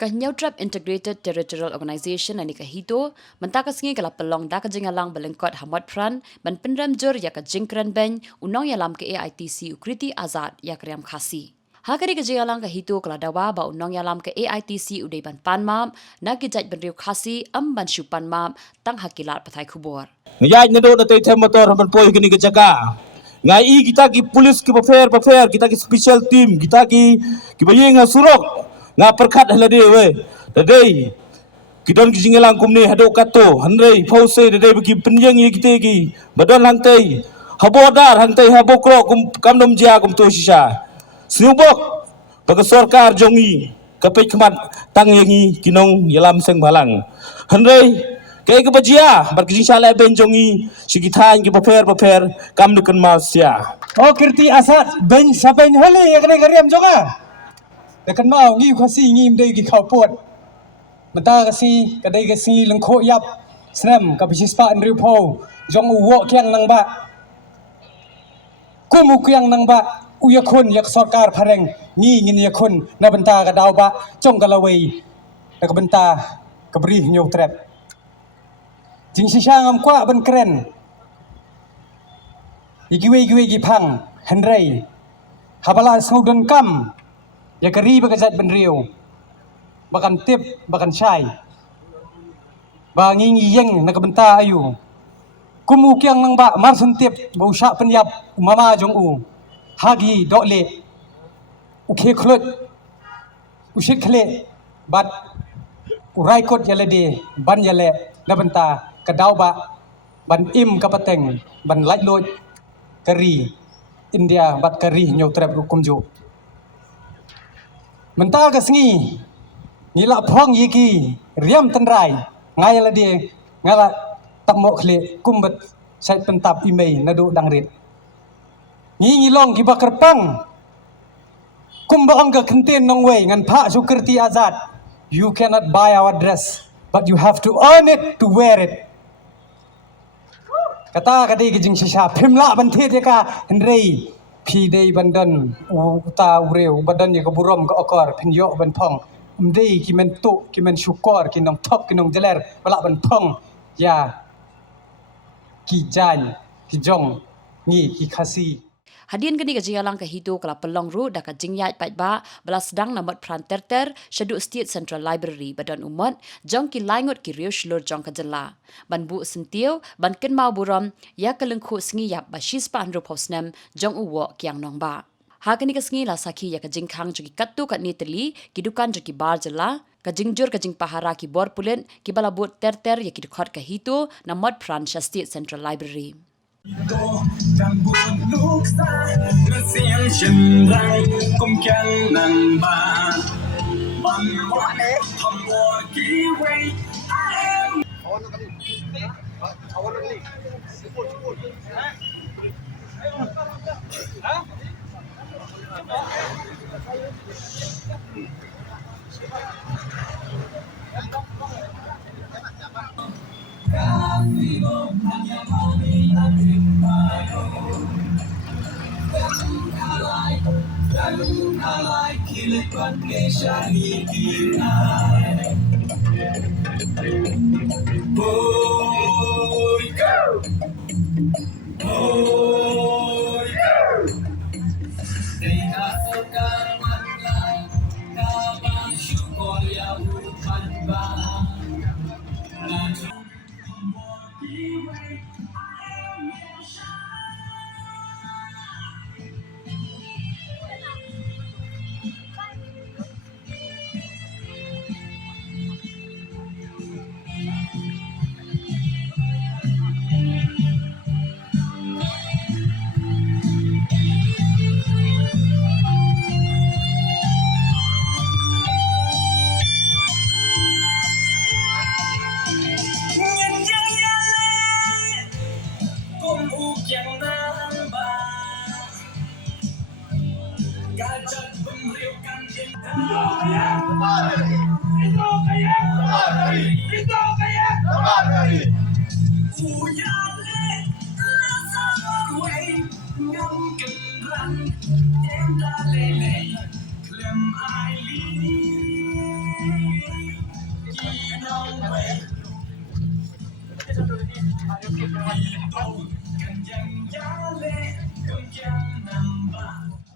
Kanyau Trap Integrated Territorial Organization ani kahito mentaka singi kala pelong da kajingalang belengkot hamot pran ban penram jor ya kajingkran ben unong yalam ke AITC Ukriti Azad ya kriam khasi. Hakari kajingalang kahito kala dawa ba unong yalam ke AITC udai ban panmam na gijat benriu khasi am ban syupan mam tang hakilat pathai khubor. Ngajak nado na tay motor ban poy kini kejaga. Ngai kita ki polis ki pafer kita ki special team kita ki bayeng surok nga perkat halade we dadai kidon kijingelang kumni hado kato hanrei pause dadai bagi penyang ye kita ki badan hangtai habodar hangtai habokro kum kamdom jia kum to sisa sinubok bagi sarkar jongi kapet kemat tang yangi kinong yalam seng balang hanrei kaya kebajia berkijing salai benjongi sikitan ki paper kam dukan masya Kirti Azad ben saben holi ya kena gariam jonga dekan mau ngi khasi ngi mdei ki khawpot mata kasi kadai kasi lengkho yap snam ka bisispa andriu pho jong uwo kyang nang ba kumu kyang nang ba uyakhun yak sarkar phareng ngi ngin yakhun na benta ka daw ba jong kalawei ka benta ka bri nyok trap jing sisa ngam kwa ban kren igiwe gi phang henrei habala snowden kam ya kari bagajat benriu bakan tip bakan syai bangi yeng nak benta ayu kumu kyang nang ba mar sun tip bau sya penyap mama jong u hagi dokle ukhe khlut ushik khle bat urai kot yalade ban yale na benta kadau ba ban im kapateng ban lait loj kari India bat kari nyotrap kumju menta kasngi ngila phong yiki riam tenrai ngayala de ngala tamok khle kumbat sai pentap email nadu dangrit ngilong ki bakerpang kumbang ka kenten nong way ngan pha Kirti Azad you cannot buy our dress but you have to earn it to wear it kata kadai kijing sisa phimla banthe te ka henrei phi dei bandan uta ureu badan ye kaburom ka okor phinyo ban phong mdei ki men tu ki men syukor ki nong thok ki nong deler bala ban phong ya ki jan ki jong ni ki khasi Hadian kini kajingalang kahito kala pelong ru da kajingyat patba belas sedang namot pran terter Shaduk State Central Library badan umot jong ki laingot ki riu shlur jong kajela ban bu sentiu ban ken mau buram ya kelengkhu sngi yap ba shis pa andro posnem jong uwo kyang nong ba ha kini kasngi la sakhi ya kajing khang jogi kattu kat ni teli ki dukan jogi bar jela kajingjur kajing pahara ki bor pulen ki bala but terter ya ki dukhot kahito namot pran State Central Library dan buat luksa nasiang shenrang kum kyang nang ba ban wane hamwa ki wei I am Hitung kan yang jale, kan yang nambah